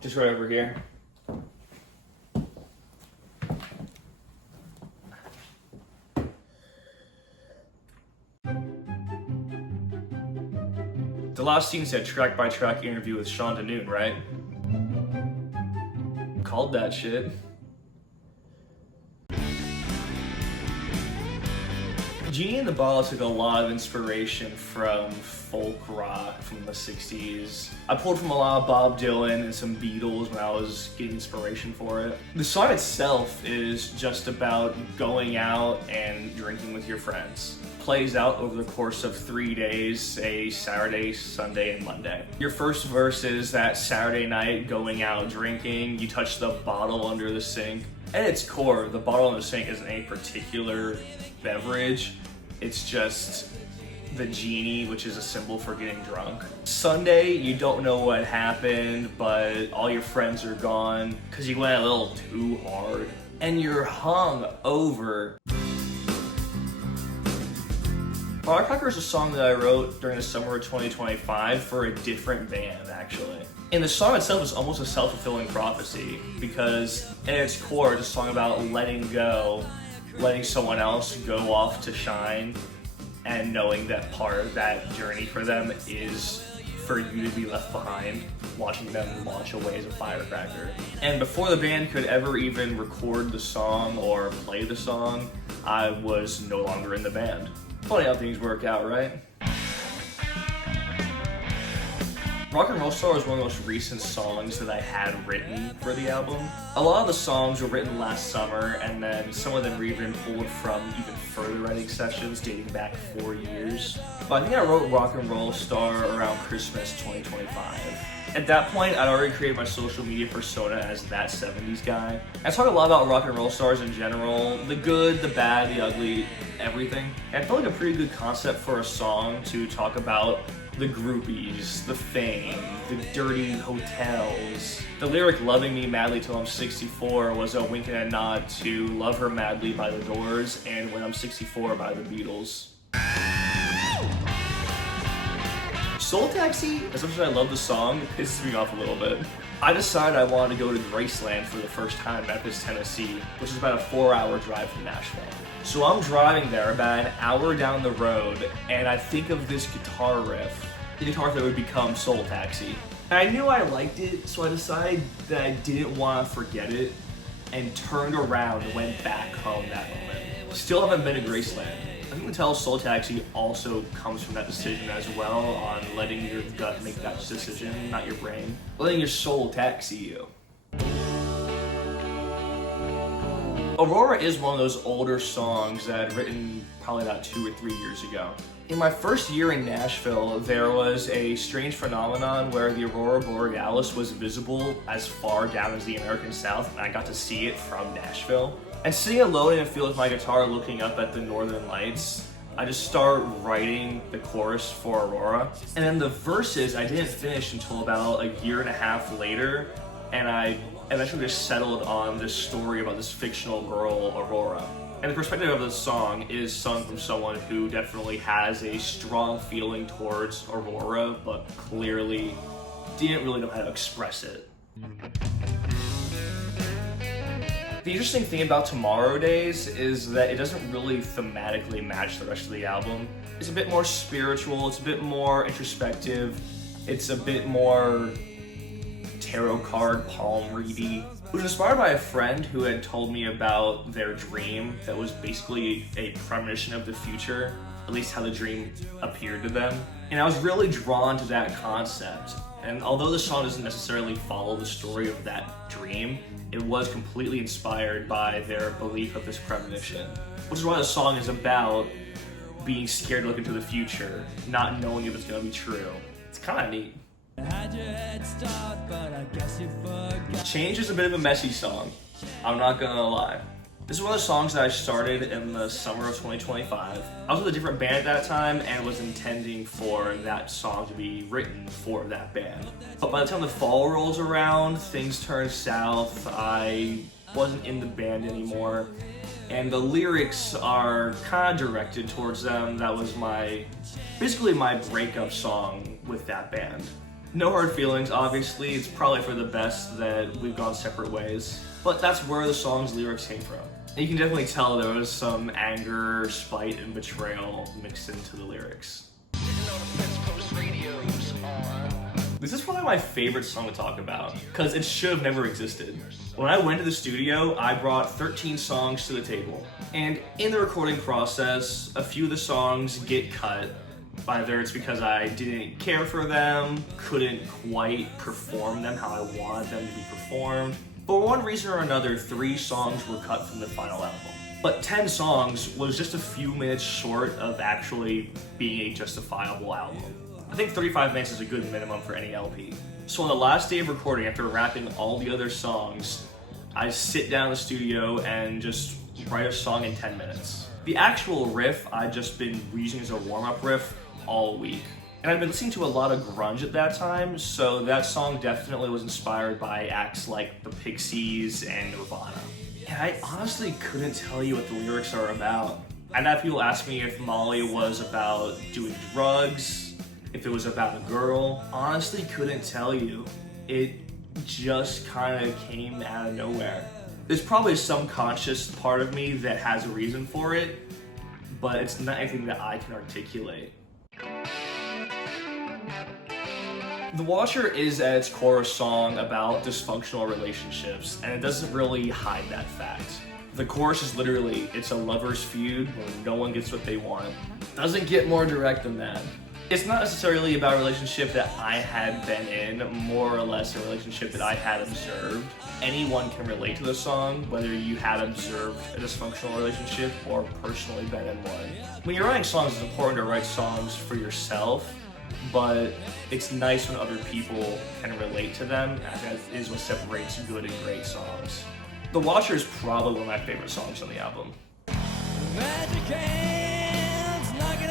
Just right over here. The last scene said track by track interview with Dunoon, right? Called that shit. Genie in the Bottle took a lot of inspiration from folk rock from the 60s. I pulled from a lot of Bob Dylan and some Beatles when I was getting inspiration for it. The song itself is just about going out and drinking with your friends. Plays out over the course of 3 days, say Saturday, Sunday, and Monday. Your first verse is that Saturday night going out drinking, you touch the bottle under the sink. At its core, the bottle under the sink isn't a particular beverage. It's just the genie, which is a symbol for getting drunk. Sunday, you don't know what happened, but all your friends are gone because you went a little too hard and you're hung over. Firecracker is a song that I wrote during the summer of 2025 for a different band, actually. And the song itself is almost a self-fulfilling prophecy because at its core, it's a song about letting go, letting someone else go off to shine, and knowing that part of that journey for them is for you to be left behind, watching them launch away as a firecracker. And before the band could ever even record the song or play the song, I was no longer in the band. Funny how things work out, right? Rock and Roll Star is one of the most recent songs that I had written for the album. A lot of the songs were written last summer, and then some of them were even pulled from even further writing sessions dating back 4 years. But I think I wrote Rock and Roll Star around Christmas 2025. At that point, I'd already created my social media persona as that 70s guy. I talk a lot about rock and roll stars in general, the good, the bad, the ugly, everything. And I felt like a pretty good concept for a song to talk about the groupies, the fame, the dirty hotels. The lyric "Loving Me Madly Till I'm 64" was a wink and a nod to "Love Her Madly" by The Doors and "When I'm 64" by The Beatles. Soul Taxi, as much as I love the song, it pisses me off a little bit. I decided I wanted to go to Graceland for the first time, Memphis, Tennessee, which is about a 4-hour drive from Nashville. So I'm driving there about an hour down the road, and I think of this guitar riff, the guitar riff that would become Soul Taxi. And I knew I liked it, so I decided that I didn't want to forget it, and turned around and went back home that moment. Still haven't been to Graceland. I think Mattel's Soul Taxi also comes from that decision as well, on letting your gut make that decision, not your brain. Letting your soul taxi you. Aurora is one of those older songs that I'd written probably about 2 or 3 years ago. In my first year in Nashville, there was a strange phenomenon where the Aurora Borealis was visible as far down as the American South, and I got to see it from Nashville. And sitting alone in a field with my guitar looking up at the northern lights, I just start writing the chorus for Aurora. And then the verses I didn't finish until about a year and a half later, and I eventually just settled on this story about this fictional girl, Aurora. And the perspective of the song is sung from someone who definitely has a strong feeling towards Aurora, but clearly didn't really know how to express it. The interesting thing about Tomorrow Days is that it doesn't really thematically match the rest of the album. It's a bit more spiritual, it's a bit more introspective, it's a bit more tarot card palm ready. It was inspired by a friend who had told me about their dream that was basically a premonition of the future, at least how the dream appeared to them. And I was really drawn to that concept. And although the song doesn't necessarily follow the story of that dream, it was completely inspired by their belief of this premonition. Which is why the song is about being scared to look into the future, not knowing if it's going to be true. It's kind of neat. Change is a bit of a messy song, I'm not gonna lie. This is one of the songs that I started in the summer of 2025. I was with a different band at that time and was intending for that song to be written for that band. But by the time the fall rolls around, things turn south, I wasn't in the band anymore, and the lyrics are kind of directed towards them. That was basically my breakup song with that band. No hard feelings, obviously. It's probably for the best that we've gone separate ways. But that's where the song's lyrics came from. And you can definitely tell there was some anger, spite, and betrayal mixed into the lyrics. This is probably my favorite song to talk about, because it should have never existed. When I went to the studio, I brought 13 songs to the table. And in the recording process, a few of the songs get cut. Either it's because I didn't care for them, couldn't quite perform them how I wanted them to be performed. For one reason or another, 3 songs were cut from the final album. But 10 songs was just a few minutes short of actually being a justifiable album. I think 35 minutes is a good minimum for any LP. So on the last day of recording, after wrapping all the other songs, I sit down in the studio and just write a song in 10 minutes. The actual riff I'd just been using as a warm-up riff all week. And I'd been listening to a lot of grunge at that time, so that song definitely was inspired by acts like the Pixies and Nirvana. And I honestly couldn't tell you what the lyrics are about. I'd have people ask me if Molly was about doing drugs, if it was about a girl. Honestly, couldn't tell you. It just kind of came out of nowhere. There's probably some conscious part of me that has a reason for it, but it's not anything that I can articulate. The Watcher is at its core a song about dysfunctional relationships, and it doesn't really hide that fact. The chorus is literally, it's a lover's feud where no one gets what they want. Doesn't get more direct than that. It's not necessarily about a relationship that I had been in, more or less a relationship that I had observed. Anyone can relate to the song, whether you had observed a dysfunctional relationship or personally been in one. When you're writing songs, it's important to write songs for yourself, but it's nice when other people can relate to them, and that is what separates good and great songs. The Watcher is probably one of my favorite songs on the album.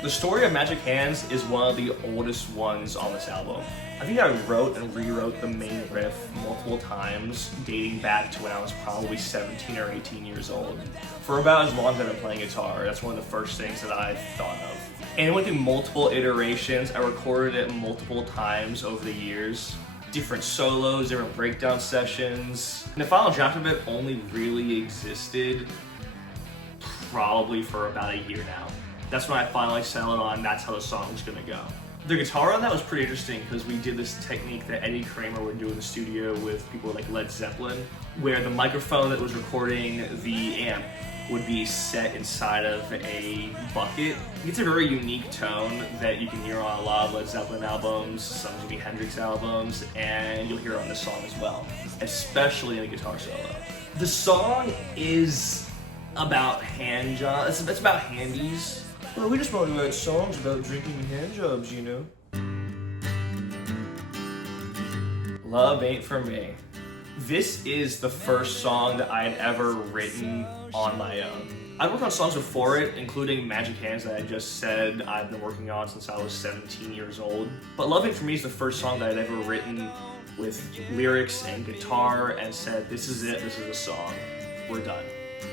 The story of Magic Hands is one of the oldest ones on this album. I think I wrote and rewrote the main riff multiple times, dating back to when I was probably 17 or 18 years old. For about as long as I've been playing guitar, that's one of the first things that I thought of. And it went through multiple iterations. I recorded it multiple times over the years. Different solos, different breakdown sessions. And the final draft of it only really existed probably for about a year now. That's when I finally settled on that's how the song was gonna go. The guitar on that was pretty interesting because we did this technique that Eddie Kramer would do in the studio with people like Led Zeppelin, where the microphone that was recording the amp would be set inside of a bucket. It's a very unique tone that you can hear on a lot of Led Zeppelin albums, some Jimi Hendrix albums, and you'll hear it on this song as well, especially in the guitar solo. The song is about hand jobs. It's about handies. Well, we just want to write songs about drinking hand jobs, you know. Love Ain't For Me. This is the first song that I had ever written on my own. I've worked on songs before it, including Magic Hands that I just said I've been working on since I was 17 years old. But Love Ain't For Me is the first song that I'd ever written with lyrics and guitar and said, this is it, this is a song, we're done.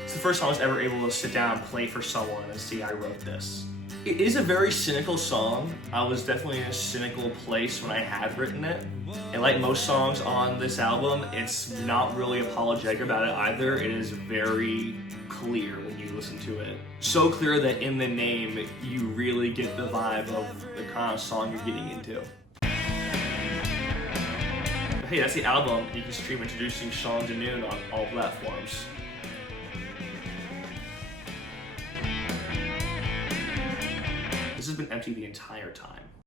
It's the first time I was ever able to sit down and play for someone and see I wrote this. It is a very cynical song. I was definitely in a cynical place when I had written it. And like most songs on this album, it's not really apologetic about it either. It is very clear when you listen to it. So clear that in the name, you really get the vibe of the kind of song you're getting into. Hey, that's the album. You can stream Introducing Sean Dunoon on all platforms. This has been empty the entire time.